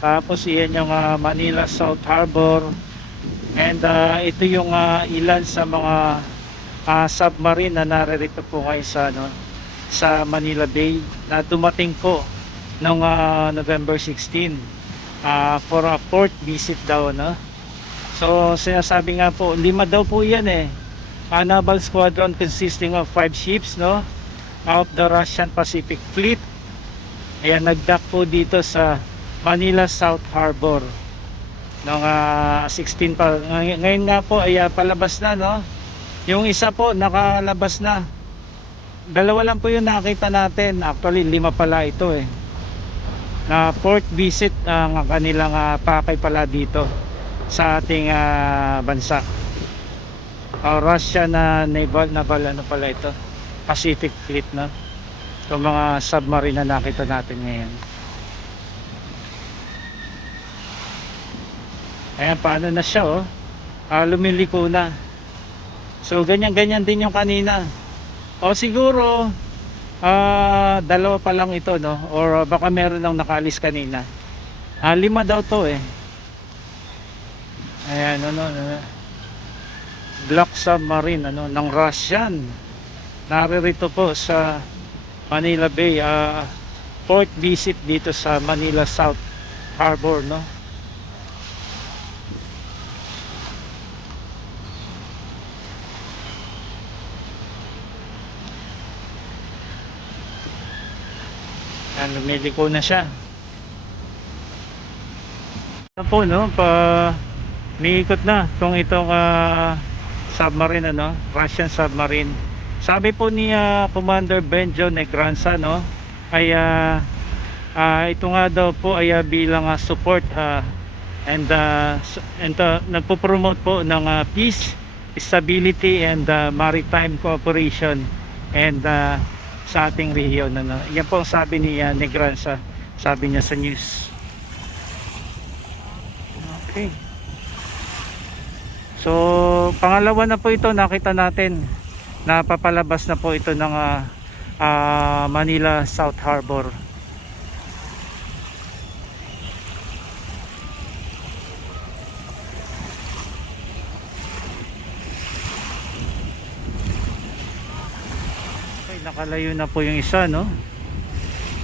Tapos iyan yung Manila South Harbor. And ito yung ilan sa mga submarine na naririto po ngayon sa sa Manila Bay na dumating po noong November 16 for a port visit daw, no? So sinasabi nga po, 5 daw po yan a naval squadron consisting of 5 ships, no, of the Russian Pacific Fleet. Ayan, nagdock po dito sa Manila South Harbor noong 16 pa. Ngayon nga po ay palabas na, no. Yung isa po nakalabas na. Dalawa lang po yung nakita natin. Actually 5 pala ito na port visit ang kanilang pakay pala dito sa ating bansa. Russian naval ano pala ito, Pacific Fleet, no. Itong mga submarine na nakita natin ngayon. Ayan, paano na siya lumiliko na. So ganyan din yung kanina. O siguro dalawa pa lang ito, no, or baka meron nang nakaalis kanina. 5 daw to ayan, Black Submarine ng Russian naririto po sa Manila Bay, port visit dito sa Manila South Harbor, no. Ayan, lumiliko na siya. Ano po, no, niikot na itong submarine, Russian submarine. Sabi po ni Commander Benjo Negranza, no, ay ito nga daw po ay bilang support and nagpo-promote po ng peace, stability and maritime cooperation and sa ating rehiyon, yan po ang sabi ni Negranza, sabi niya sa news. Okay. So pangalawa na po ito nakita natin, napapalabas na po ito ng Manila South Harbor. Okay, nakalayo na po yung isa, no.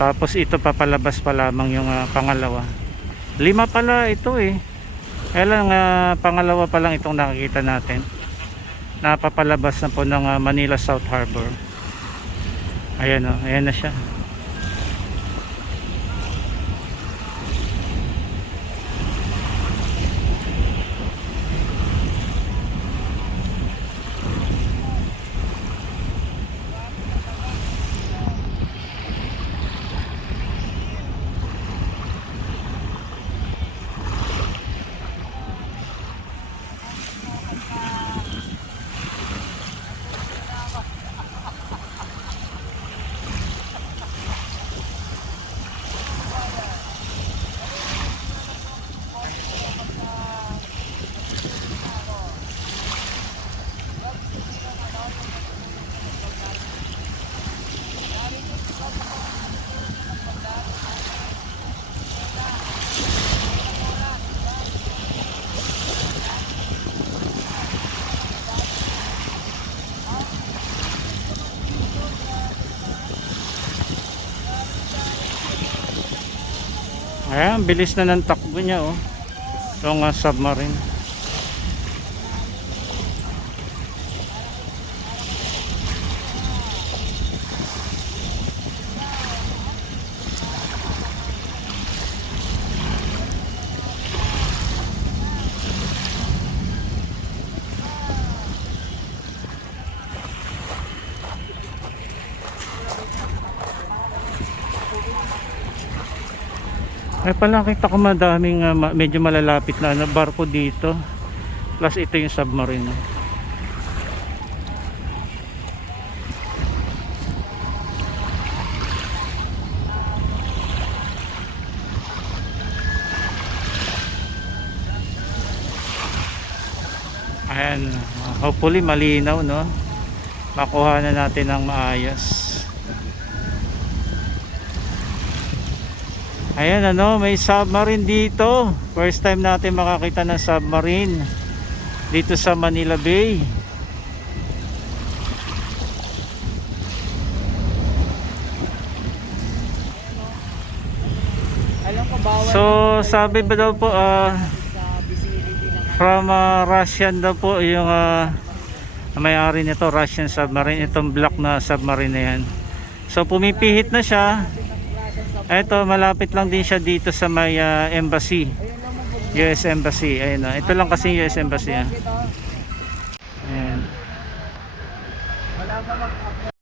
Tapos ito papalabas pa lamang yung pangalawa. 5 pala ito kaya lang pangalawa pa lang itong nakikita natin. Napapalabas na po ng Manila South Harbor. Ayan ayan na siya. Ayan, bilis na ng takbo niya itong submarine. Ay pala, kita ko madaming medyo malalapit na barko dito. Plus ito yung submarine. Ayan, hopefully malinaw, no. Makuha na natin ng maayos. Ayan ano, may submarine dito. First time natin makakita ng submarine dito sa Manila Bay. Alam ko bawal So sabi ba daw po sa vicinity ng from Russian daw po yung may-ari nito, Russian submarine, itong black na submarine na yan. So pumipihit na siya. Ito malapit lang din siya dito sa may embassy, US Embassy. Ayun, ito lang kasi US Embassy. Ayan. wala pa mag